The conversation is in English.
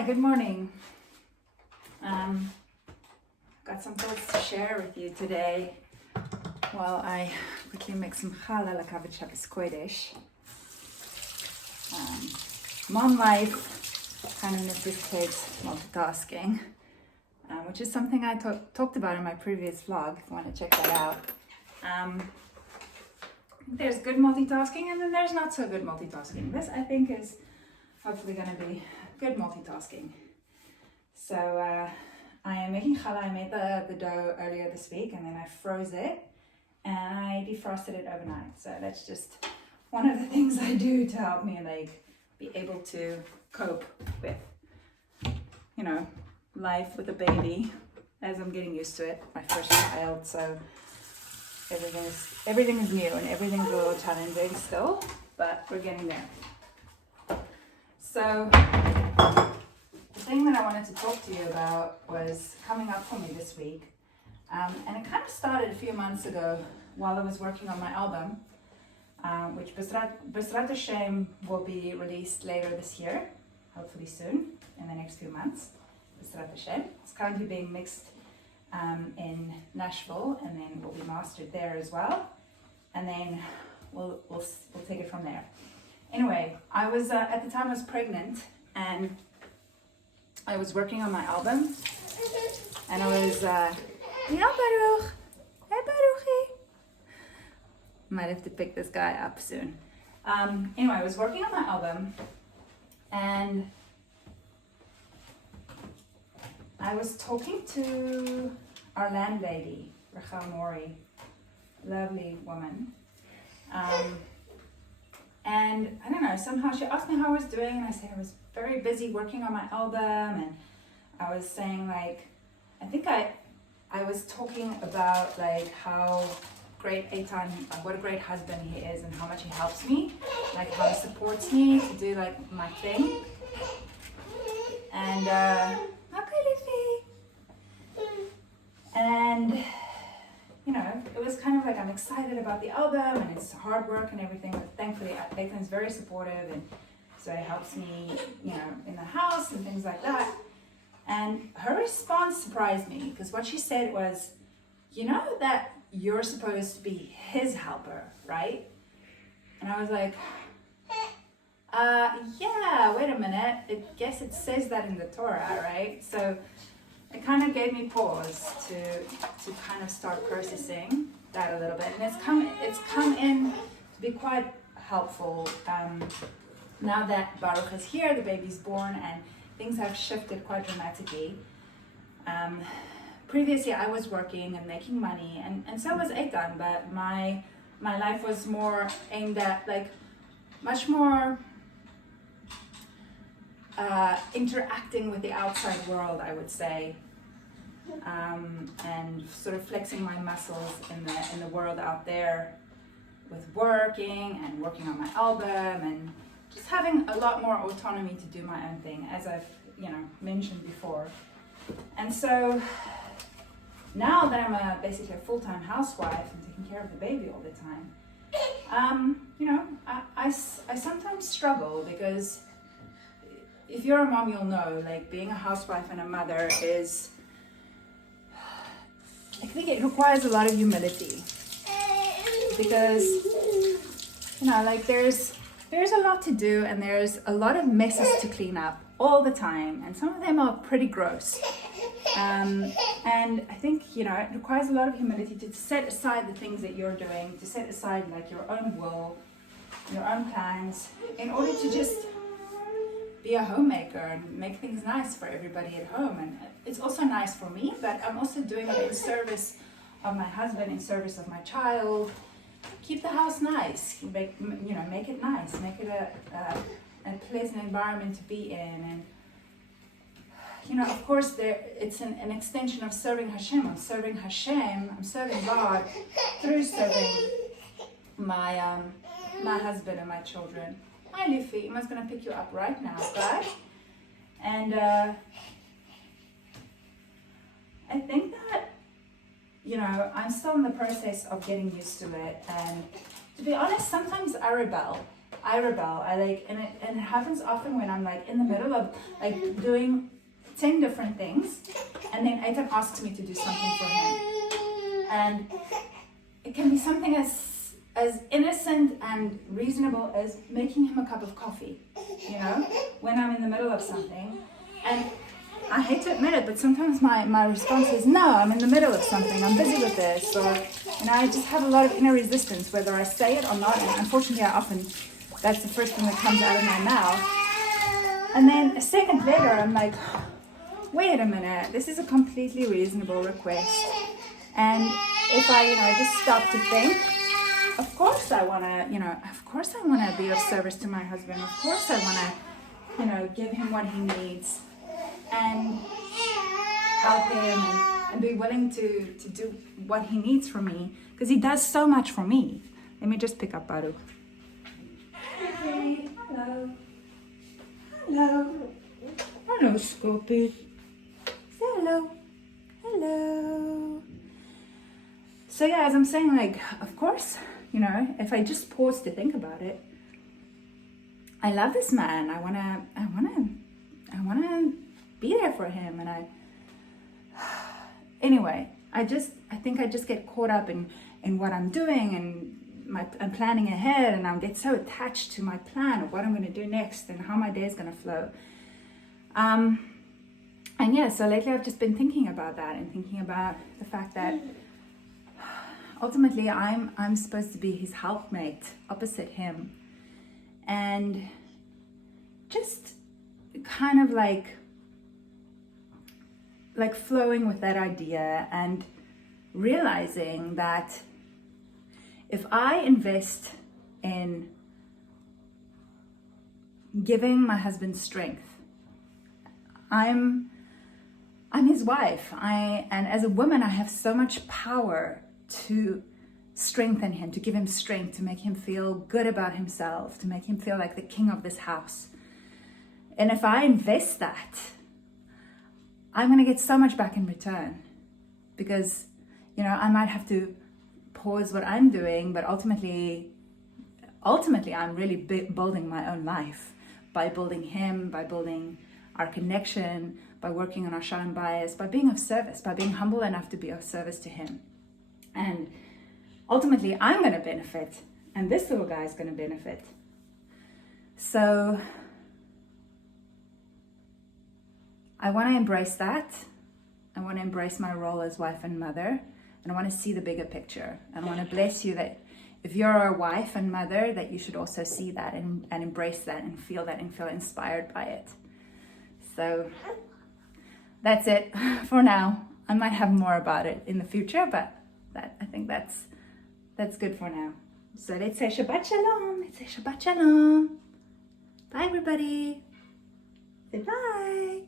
Hi, good morning. Got some thoughts to share with you today while I quickly make some challah l'kavet Shabbos Kodesh. Mom life kind of necessitates multitasking, which is something I talked about in my previous vlog, if you want to check that out. There's good multitasking and then there's not so good multitasking. This, I think, is hopefully going to be good multitasking. So I am making challah. I made the dough earlier this week and then I froze it and I defrosted it overnight. So that's just one of the things I do to help me be able to cope with, life with a baby as I'm getting used to it, my first child. So everything is new and everything's a little challenging still, but we're getting there. So the thing that I wanted to talk to you about was coming up for me this week. And it kind of started a few months ago while I was working on my album, which B'ezrat Hashem will be released later this year, hopefully soon, in the next few months. B'ezrat Hashem. It's currently being mixed in Nashville and then will be mastered there as well. And then we'll take it from there. Anyway, I was at the time I was pregnant and I was working on my album and I was Baruch, hey Baruchi. Might have to pick this guy up soon. Anyway, I was working on my album and I was talking to our landlady, Rachel Mori, lovely woman. And I don't know, somehow she asked me how I was doing and I said I was very busy working on my album, and I was saying I think I was talking about how great Eitan, what a great husband he is and how much he helps me, how he supports me to do my thing. And and it was kind of I'm excited about the album and it's hard work and everything, but thankfully Eitan is very supportive and so it helps me, in the house and things like that. And her response surprised me because what she said was, that you're supposed to be his helper, right? And I was like, yeah, wait a minute. I guess it says that in the Torah, right? So it kind of gave me pause to kind of start processing that a little bit. And it's come in to be quite helpful now that Baruch is here, the baby's born, and things have shifted quite dramatically. Previously, I was working and making money, and so was Eitan, but my life was more aimed at much more interacting with the outside world, I would say, and sort of flexing my muscles in the world out there with working on my album and just having a lot more autonomy to do my own thing, as I've mentioned before. And so now that I'm basically a full-time housewife and taking care of the baby all the time, I sometimes struggle because if you're a mom, you'll know, being a housewife and a mother is, I think it requires a lot of humility because, there's a lot to do and there's a lot of messes to clean up all the time, and some of them are pretty gross. And I think, it requires a lot of humility to set aside the things that you're doing, to set aside your own will, your own plans, in order to just be a homemaker and make things nice for everybody at home. And it's also nice for me, but I'm also doing it in service of my husband, in service of my child. Keep the house nice, make it nice, make it a pleasant environment to be in. And of course it's an extension of serving Hashem. I'm serving Hashem, I'm serving God through serving my husband and my children. Hi Luffy, Emma's gonna pick you up right now, guys. And I think that I'm still in the process of getting used to it, and to be honest, sometimes I rebel I rebel. And it happens often when I'm like in the middle of like doing 10 different things, and then Ethan asks me to do something for him. And it can be something as innocent and reasonable as making him a cup of coffee, you know, when I'm in the middle of something. And I hate to admit it, but sometimes my response is, no, I'm in the middle of something, I'm busy with this, or, and I just have a lot of inner resistance, whether I say it or not, and unfortunately that's the first thing that comes out of my mouth. And then a second later, I'm like, wait a minute, this is a completely reasonable request. And if I, just stop to think, of course I want to be of service to my husband. Of course I want to, give him what he needs and help him and be willing to do what he needs from me, because he does so much for me. Let me just pick up Baru. Hey, hello. Hello. Hello, Scorpio. Say hello. Hello. So yeah, as I'm saying, like, of course, if I just pause to think about it, I love this man. I wanna be there for him. And anyway, I think I just get caught up in what I'm doing, and I'm planning ahead, and I'll get so attached to my plan of what I'm gonna do next and how my day is gonna flow. And yeah, so lately I've just been thinking about that, and thinking about the fact that ultimately I'm supposed to be his helpmate opposite him, and just kind of like flowing with that idea, and realizing that if I invest in giving my husband strength, I'm his wife. And as a woman, I have so much power to strengthen him, to give him strength, to make him feel good about himself, to make him feel like the king of this house. And if I invest that, I'm going to get so much back in return, because, I might have to pause what I'm doing, but ultimately I'm really building my own life by building him, by building our connection, by working on our shalom bias, by being of service, by being humble enough to be of service to him. And ultimately I'm going to benefit, and this little guy is going to benefit. So I want to embrace that. I want to embrace my role as wife and mother, and I want to see the bigger picture. And I want to bless you that if you're a wife and mother, that you should also see that and embrace that and feel inspired by it. So that's it for now. I might have more about it in the future, but I think that's good for now. So let's say Shabbat Shalom. Let's say Shabbat Shalom. Bye, everybody. Say bye.